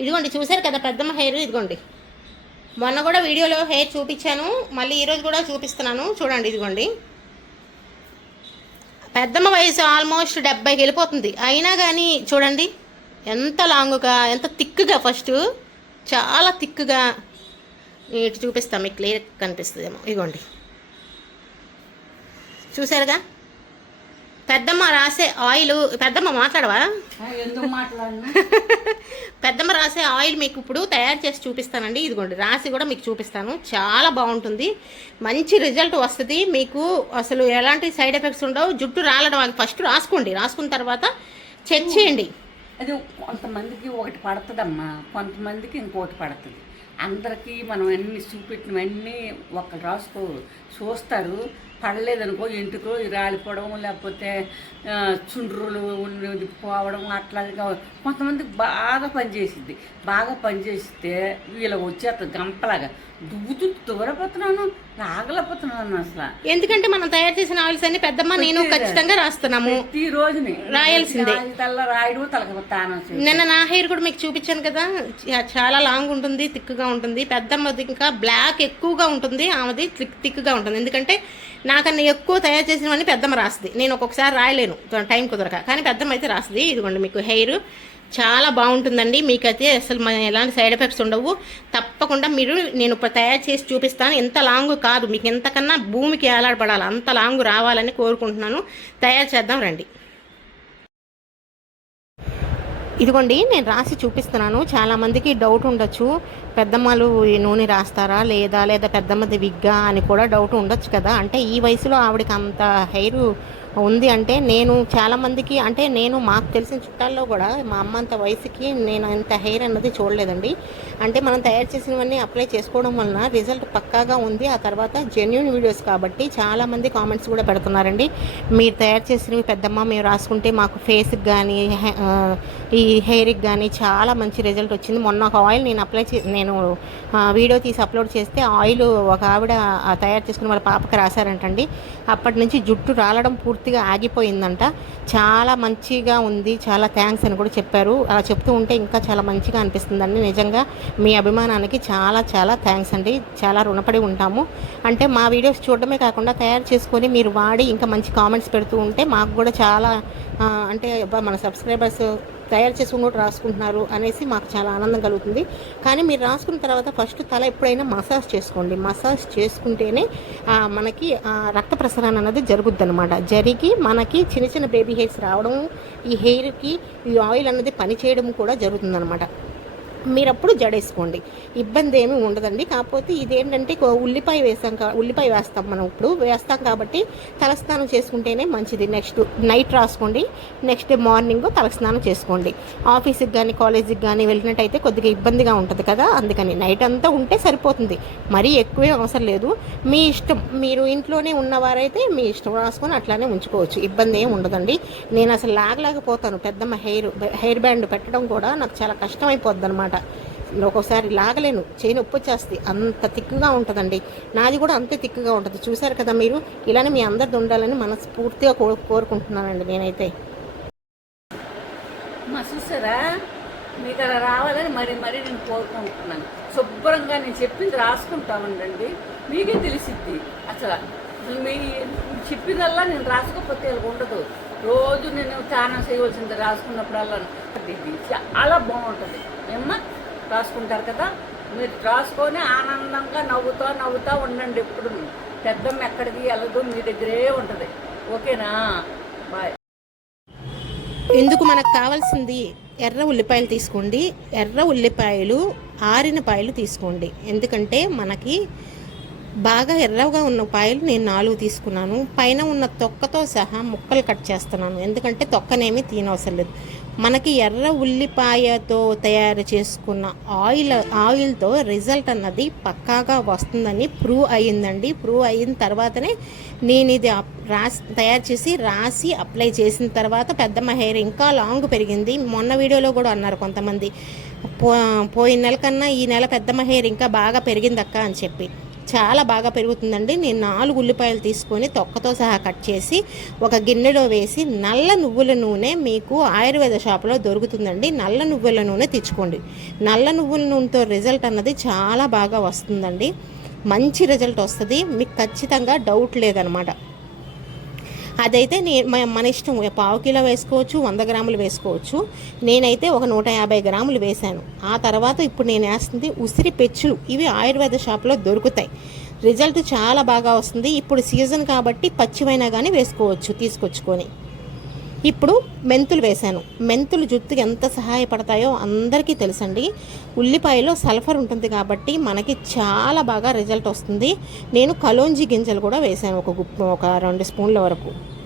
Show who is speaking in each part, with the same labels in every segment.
Speaker 1: ఇదిగోండి చూశారు కదా పెద్దమ్మ హెయిర్? ఇదిగోండి. మొన్న కూడా వీడియోలో హెయిర్ చూపించాను. మళ్ళీ ఈరోజు కూడా చూపిస్తున్నాను. చూడండి ఇదిగోండి. పెద్దమ్మ వయసు ఆల్మోస్ట్ డెబ్బైకి వెళ్ళిపోతుంది. అయినా కానీ చూడండి ఎంత లాంగ్గా ఎంత థిక్గా ఫస్ట్. చాలా థిక్గా. ఇటు చూపిస్తాం మీకు క్లియర్ కనిపిస్తుందేమో. ఇదిగోండి. చూసారుగా పెద్దమ్మ రాసే ఆయిల్ పెద్దమ్మ మాట్లాడవా? పెద్దమ్మ రాసే ఆయిల్ మీకు ఇప్పుడు తయారు చేసి చూపిస్తానండి. ఇదిగోండి రాసి కూడా మీకు చూపిస్తాను. చాలా బాగుంటుంది. మంచి రిజల్ట్ వస్తుంది. మీకు అసలు ఎలాంటి సైడ్ ఎఫెక్ట్స్ ఉండవు. జుట్టు రాలడం అది ఫస్ట్ రాసుకోండి. రాసుకున్న తర్వాత చెక్ చేయండి.
Speaker 2: అది కొంతమందికి ఒకటి పడుతుందమ్మా. కొంతమందికి ఇంకోటి పడుతుంది. అందరికీ మనం అన్ని చూపెట్టినవన్నీ ఒకరు రాసుకో చూస్తారు. పడలేదనుకో ఇంటికో రాలిపోవడం లేకపోతే చుండ్రులు పోవడం అట్లాగా కొంతమందికి బాగా పనిచేసిద్ది. బాగా పనిచేస్తే వీళ్ళకి వచ్చేస్తుంది గంపలాగా. దువ్వుతూ దూరపోతున్నాను రాగలేకపోతున్నాను అసలు.
Speaker 1: ఎందుకంటే మనం తయారు చేసిన ఆయిల్స్ అన్ని పెద్దమ్మ నేను ఖచ్చితంగా రాస్తున్నాము.
Speaker 2: ప్రతి రోజుని
Speaker 1: రాయాల్సిందే.
Speaker 2: తల్ల రాయడం తలక తానం చేయడం.
Speaker 1: నిన్న నా హెయిర్ కూడా మీకు చూపించాను కదా. చాలా లాంగ్ ఉంటుంది థిక్గా ఉంటుంది. పెద్దమ్మది ఇంకా బ్లాక్ ఎక్కువగా ఉంటుంది ఆమెది థిక్ థిక్గా ఉంటుంది. ఎందుకంటే నాకన్నా ఎక్కువ తయారు చేసినవన్నీ పెద్దమ్మ రాస్తుంది. నేను ఒక్కొక్కసారి రాయలేను. టైం కుదరక. కానీ పెద్దమ్మ అయితే రాస్తుంది. ఇదిగోండి మీకు హెయిర్ చాలా బాగుంటుందండి. మీకైతే అసలు ఎలాంటి సైడ్ ఎఫెక్ట్స్ ఉండవు. తప్పకుండా మీరు నేను ఇప్పుడు తయారు చేసి చూపిస్తాను. ఎంత లాంగ్ కాదు. మీకు ఎంతకన్నా భూమికి ఏలాడపడాలి అంత లాంగ్ రావాలని కోరుకుంటున్నాను. తయారు చేద్దాం రండి. ఇదిగోండి నేను రాసి చూపిస్తున్నాను. చాలా మందికి డౌట్ ఉండొచ్చు. పెద్దమ్మలు ఈ నూనె రాస్తారా లేదా? లేదా పెద్దమ్మది విగ్గా అని కూడా డౌట్ ఉండొచ్చు కదా? అంటే ఈ వయసులో ఆవిడకి అంత హెయిర్ ఉంది అంటే నేను చాలామందికి అంటే నేను మాకు తెలిసిన చుట్టాల్లో కూడా మా అమ్మ అంత వయసుకి నేను అంత హెయిర్ అన్నది చూడలేదండి. అంటే మనం తయారు చేసినవన్నీ అప్లై చేసుకోవడం వలన రిజల్ట్ పక్కాగా ఉంది. ఆ తర్వాత జెన్యున్ వీడియోస్ కాబట్టి చాలామంది కామెంట్స్ కూడా పెడుతున్నారండి. మీరు తయారు చేసినవి పెద్దమ్మ మేము రాసుకుంటే మాకు ఫేస్కి కానీ ఈ హెయిర్కి కానీ చాలా మంచి రిజల్ట్ వచ్చింది. మొన్న ఒక ఆయిల్ నేను అప్లై చే నేను వీడియో తీసి అప్లోడ్ చేస్తే ఆయిల్ ఒక ఆవిడ తయారు చేసుకుని వాళ్ళ పాపకి రాశారంటండి. అప్పటి నుంచి జుట్టు రాలడం పూర్తిగా ఆగిపోయిందంట. చాలా మంచిగా ఉంది. చాలా థ్యాంక్స్ అని కూడా చెప్పారు. అలా చెప్తూ ఉంటే ఇంకా చాలా మంచిగా అనిపిస్తుందండి. నిజంగా మీ అభిమానానికి చాలా చాలా థ్యాంక్స్ అండి. చాలా రుణపడి ఉంటాము. అంటే మా వీడియోస్ చూడడమే కాకుండా తయారు చేసుకొని మీరు వాడి ఇంకా మంచి కామెంట్స్ పెడుతూ ఉంటే మాకు కూడా చాలా అంటే మన సబ్స్క్రైబర్స్ తయారు చేసుకుని కూడా రాసుకుంటున్నారు అనేసి మాకు చాలా ఆనందం కలుగుతుంది. కానీ మీరు రాసుకున్న తర్వాత ఫస్ట్ తల ఎప్పుడైనా మసాజ్ చేసుకోండి. మసాజ్ చేసుకుంటేనే మనకి రక్త ప్రసరణ అనేది జరుగుద్ది అనమాట జరిగి మనకి చిన్న చిన్న బేబీ హెయిర్స్ రావడం ఈ హెయిర్కి ఈ ఆయిల్ అన్నది పనిచేయడం కూడా మీరు మీరప్పుడు జడేసుకోండి. ఇబ్బంది ఏమి ఉండదండి. కాకపోతే ఇదేంటంటే ఉల్లిపాయ వేస్తాం కా ఉల్లిపాయ వేస్తాం మనం ఇప్పుడు. వేస్తాం కాబట్టి తలస్నానం చేసుకుంటేనే మంచిది. నెక్స్ట్ నైట్ రాసుకోండి. నెక్స్ట్ డే మార్నింగ్ తలస్నానం చేసుకోండి. ఆఫీస్కి కానీ కాలేజీకి కానీ వెళ్ళినట్టయితే కొద్దిగా ఇబ్బందిగా ఉంటుంది కదా. అందుకని నైట్ అంతా ఉంటే సరిపోతుంది. మరీ ఎక్కువే అవసరం లేదు. మీ ఇష్టం మీరు ఇంట్లోనే ఉన్నవారైతే మీ ఇష్టం రాసుకొని అట్లానే ఉంచుకోవచ్చు. ఇబ్బంది ఏమి ఉండదండి. నేను అసలు లాగలేకపోతాను. పెద్దమ్మ హెయిర్ హెయిర్ బ్యాండ్ పెట్టడం కూడా నాకు చాలా కష్టమైపోద్ది అనమాట ఒక్కోసారి లాగలేను చేయి నొప్పి వచ్చేస్తుంది. అంత తిక్కుగా ఉంటుందండి. నాది కూడా అంతే తిక్కుగా ఉంటుంది. చూసారు కదా మీరు? ఇలానే మీ అందరిది ఉండాలని మనస్ఫూర్తిగా కో కోరుకుంటున్నానండి నేనైతే.
Speaker 2: మా చూసారా? మీకు అలా రావాలని మరి మరి నేను కోరుకుంటున్నాను. శుభ్రంగా నేను చెప్పింది రాసుకుంటా ఉండండి. మీకే తెలిసిద్ది. అసలు మీ చెప్పినల్లా నేను రాసుకోకపోతే ఉండదు. రోజు నేను స్నానం చేయవలసింది రాసుకున్నప్పుడల్లా ఇది చాలా బాగుంటుంది. ఏమ్మా? రాసుకుంటారు కదా? మీరు రాసుకొని ఆనందంగా నవ్వుతా నవ్వుతా ఉండండి ఎప్పుడు. పెద్దమ్మ ఎక్కడికి వెళ్ళదు మీ దగ్గరే ఉంటుంది. ఓకేనా? బాయ్.
Speaker 1: ఇందుకు మనకు కావాల్సింది ఎర్ర ఉల్లిపాయలు తీసుకోండి. ఎర్ర ఉల్లిపాయలు ఆరిన పాయలు తీసుకోండి. ఎందుకంటే మనకి బాగా ఎర్రగా ఉన్న పాయలు నేను నాలుగు తీసుకున్నాను. పైన ఉన్న తొక్కతో సహా ముక్కలు కట్ చేస్తున్నాను. ఎందుకంటే తొక్కనేమి తినవసరం లేదు. మనకి ఎర్ర ఉల్లిపాయతో తయారు చేసుకున్న ఆయిల్ ఆయిల్తో రిజల్ట్ అన్నది పక్కాగా వస్తుందని ప్రూవ్ అయ్యిందండి. ప్రూవ్ అయిన తర్వాతనే నేను ఇది రాసి తయారు చేసి రాసి అప్లై చేసిన తర్వాత పెద్దమ్మ హెయిర్ ఇంకా లాంగ్ పెరిగింది. మొన్న వీడియోలో కూడా అన్నారు కొంతమంది. పో పోయిన నెల కన్నా ఈ నెల పెద్దమ్మ హెయిర్ ఇంకా బాగా పెరిగిందక్క అని చెప్పి. చాలా బాగా పెరుగుతుందండి. నేను నాలుగు ఉల్లిపాయలు తీసుకొని తొక్కతో సహా కట్ చేసి ఒక గిన్నెలో వేసి నల్ల నువ్వుల నూనె మీకు ఆయుర్వేద షాప్లో దొరుకుతుందండి. నల్ల నువ్వుల నూనె తెచ్చుకోండి. నల్ల నువ్వుల నూనెతో రిజల్ట్ అన్నది చాలా బాగా వస్తుందండి. మంచి రిజల్ట్ వస్తుంది. మీకు ఖచ్చితంగా డౌట్ లేదనమాట. అదైతే నే మన ఇష్టం. పావు కిలో వేసుకోవచ్చు వంద గ్రాములు వేసుకోవచ్చు. నేనైతే ఒక నూట యాభై గ్రాములు వేశాను. ఆ తర్వాత ఇప్పుడు నేను వేస్తుంది ఉసిరి పెచ్చులు. ఇవి ఆయుర్వేద షాప్లో దొరుకుతాయి. రిజల్ట్ చాలా బాగా వస్తుంది. ఇప్పుడు సీజన్ కాబట్టి పచ్చివైనా కానీ వేసుకోవచ్చు తీసుకొచ్చుకొని. ఇప్పుడు మెంతులు వేశాను. మెంతులు జుట్టుకి ఎంత సహాయపడతాయో అందరికీ తెలుసండి. ఉల్లిపాయలో సల్ఫర్ ఉంటుంది కాబట్టి మనకి చాలా బాగా రిజల్ట్ వస్తుంది. నేను కలోంజి గింజలు కూడా వేశాను ఒక గుప్ప ఒక రెండు స్పూన్ల వరకు.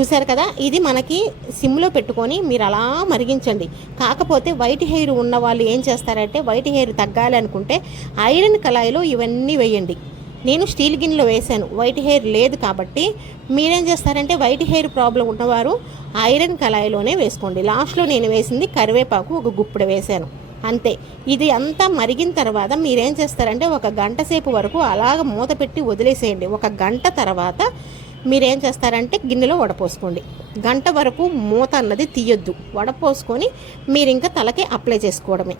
Speaker 1: చూశారు కదా? ఇది మనకి సిమ్లో పెట్టుకొని మీరు అలా మరిగించండి. కాకపోతే వైట్ హెయిర్ ఉన్న వాళ్ళు ఏం చేస్తారంటే వైట్ హెయిర్ తగ్గాలి అనుకుంటే ఐరన్ కళాయిలో ఇవన్నీ వేయండి. నేను స్టీల్ గిన్నెలో వేశాను. వైట్ హెయిర్ లేదు కాబట్టి మీరేం చేస్తారంటే వైట్ హెయిర్ ప్రాబ్లం ఉన్నవారు ఐరన్ కళాయిలోనే వేసుకోండి. లాస్ట్లో నేను వేసింది కరివేపాకు ఒక గుప్పెడు వేశాను. అంతే. ఇది అంతా మరిగిన తర్వాత మీరేం చేస్తారంటే ఒక గంట సేపు వరకు అలాగ మూత పెట్టి వదిలేసేయండి. ఒక గంట తర్వాత మీరేం చేస్తారంటే గిన్నెలో వడపోసుకోండి. గంట వరకు మూత అన్నది తీయొద్దు. వడపోసుకొని మీరు ఇంకా తలకి అప్లై చేసుకోవడమే.